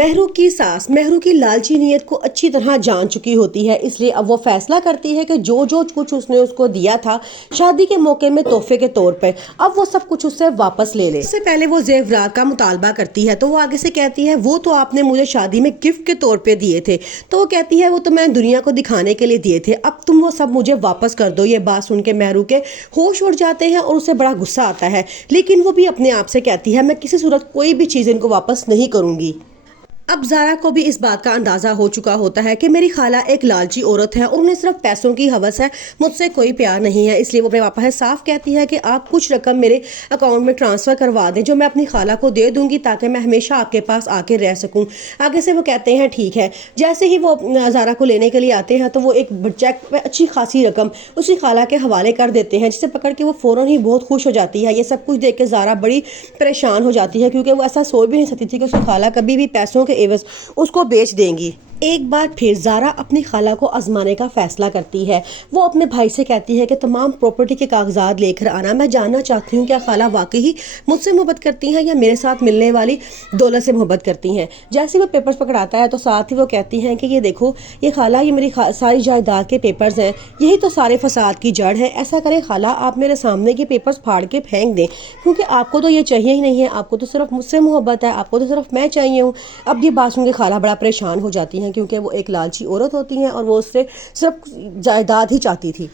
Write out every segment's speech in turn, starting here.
महरू की सास महरू की लालची नीयत को अच्छी तरह जान चुकी होती है, इसलिए अब वो फैसला करती है कि जो जो कुछ उसने उसको दिया था शादी के मौके में तोहफे के तौर पे, अब वो सब कुछ उससे वापस ले ले। इससे पहले वो जेवरात का मुतालबा करती है तो वो आगे से कहती है वो तो आपने मुझे शादी में गिफ्ट के तौर पे दिए थे। तो वो कहती है वो तो मैंने दुनिया को दिखाने के लिए दिए थे, अब तुम वो सब मुझे वापस कर दो। ये बात सुन के महरू के होश उड़ जाते हैं और उसे बड़ा गुस्सा आता है, लेकिन वो भी अपने आप से कहती है मैं किसी सूरत कोई भी चीज़ इनको वापस नहीं करूँगी। अब ज़ारा को भी इस बात का अंदाज़ा हो चुका होता है कि मेरी खाला एक लालची औरत है और उन्हें सिर्फ पैसों की हवस है, मुझसे कोई प्यार नहीं है। इसलिए वो अपने पापा से साफ कहती है कि आप कुछ रकम मेरे अकाउंट में ट्रांसफ़र करवा दें जो मैं अपनी खाला को दे दूंगी ताकि मैं हमेशा आपके पास आके रह सकूं। आगे से वो कहते हैं ठीक है। जैसे ही वो ज़ारा को लेने के लिए आते हैं तो वो एक चेक पे अच्छी खासी रकम उसकी खाला के हवाले कर देते हैं, जिसे पकड़ के वो फ़ौरन ही बहुत खुश हो जाती है। ये सब कुछ देख के ज़ारा बड़ी परेशान हो जाती है क्योंकि वो ऐसा सोच भी नहीं सकती थी कि उसकी खाला कभी भी पैसों के एवज उसको बेच देंगी। एक बार फिर ज़ारा अपनी खाला को आजमाने का फैसला करती है। वो अपने भाई से कहती है कि तमाम प्रॉपर्टी के कागजात लेकर आना, मैं जानना चाहती हूँ क्या खाला वाकई ही मुझसे मोहब्बत करती हैं या मेरे साथ मिलने वाली दौलत से मोहब्बत करती हैं। जैसे वो पेपर्स पकड़ाता है तो साथ ही वो कहती हैं कि ये देखो ये खाला, ये मेरी सारी जायदाद के पेपर्स हैं, यही तो सारे फसाद की जड़ है। ऐसा करें खाला, आप मेरे सामने के पेपर्स फाड़ के फेंक दें क्योंकि आपको तो ये चाहिए ही नहीं है, आपको तो सिर्फ मुझसे मोहब्बत है, आपको तो सिर्फ मैं चाहिए हूँ। अब ये बात सुन के खाला बड़ा परेशान हो जाती हैं क्योंकि वो एक लालची औरत होती हैं और वो उससे सिर्फ जायदाद ही चाहती थी।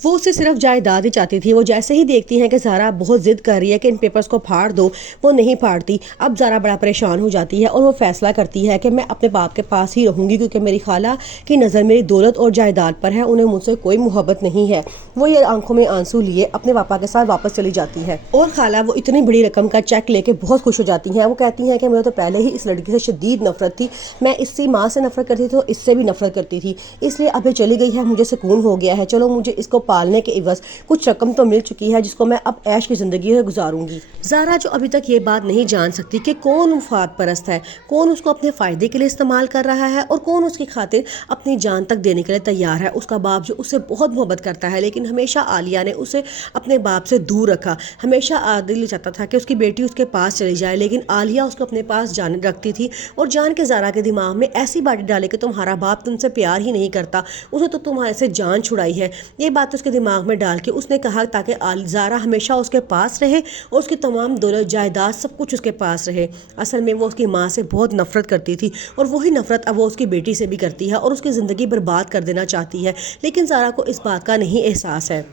वो उससे सिर्फ जायदाद ही चाहती थी। वो जैसे ही देखती हैं कि ज़ारा बहुत ज़िद कर रही है कि इन पेपर्स को फाड़ दो, वो नहीं फाड़ती। अब ज़ारा बड़ा परेशान हो जाती है और वो फैसला करती है कि मैं अपने बाप के पास ही रहूँगी क्योंकि मेरी खाला की नज़र मेरी दौलत और जायदाद पर है, उन्हें मुझसे कोई मोहब्बत नहीं है। वो ये आंखों में आंसू लिए अपने पापा के साथ वापस चली जाती है और खाला वो इतनी बड़ी रकम का चेक लेके बहुत खुश हो जाती हैं। वो कहती हैं कि मुझे तो पहले ही इस लड़की से शदीद नफरत थी, मैं इसकी माँ से नफरत करती थी तो इससे भी नफरत करती थी, इसलिए अब ये चली गई है, मुझे सुकून हो गया है। चलो मुझे इसको पालने के इवज़ कुछ रकम तो मिल चुकी है जिसको मैं अब ऐश की ज़िंदगी में गुजारूंगी। ज़ारा जो अभी तक ये बात नहीं जान सकती कि कौन मुफाद परस्त है, कौन उसको अपने फ़ायदे के लिए इस्तेमाल कर रहा है और कौन उसकी खातिर अपनी जान तक देने के लिए तैयार है। उसका बाप जो उससे बहुत मोहब्बत करता है, लेकिन हमेशा आलिया ने उसे अपने बाप से दूर रखा। हमेशा आदिल चाहता था कि उसकी बेटी उसके पास चली जाए, लेकिन आलिया उसको अपने पास जाने रखती थी और जान के ज़ारा के दिमाग में ऐसी बात डाले कि तुम्हारा बाप तुमसे प्यार ही नहीं करता, उसे तो तुम्हारे से जान छुड़ाई है। ये बात उसके दिमाग में डाल के उसने कहा ताकि ज़ारा हमेशा उसके पास रहे और उसकी तमाम दौलत जायदाद सब कुछ उसके पास रहे। असल में वो उसकी माँ से बहुत नफरत करती थी और वही नफरत अब वो उसकी बेटी से भी करती है और उसकी ज़िंदगी बर्बाद कर देना चाहती है, लेकिन ज़ारा को इस बात का नहीं एहसास है।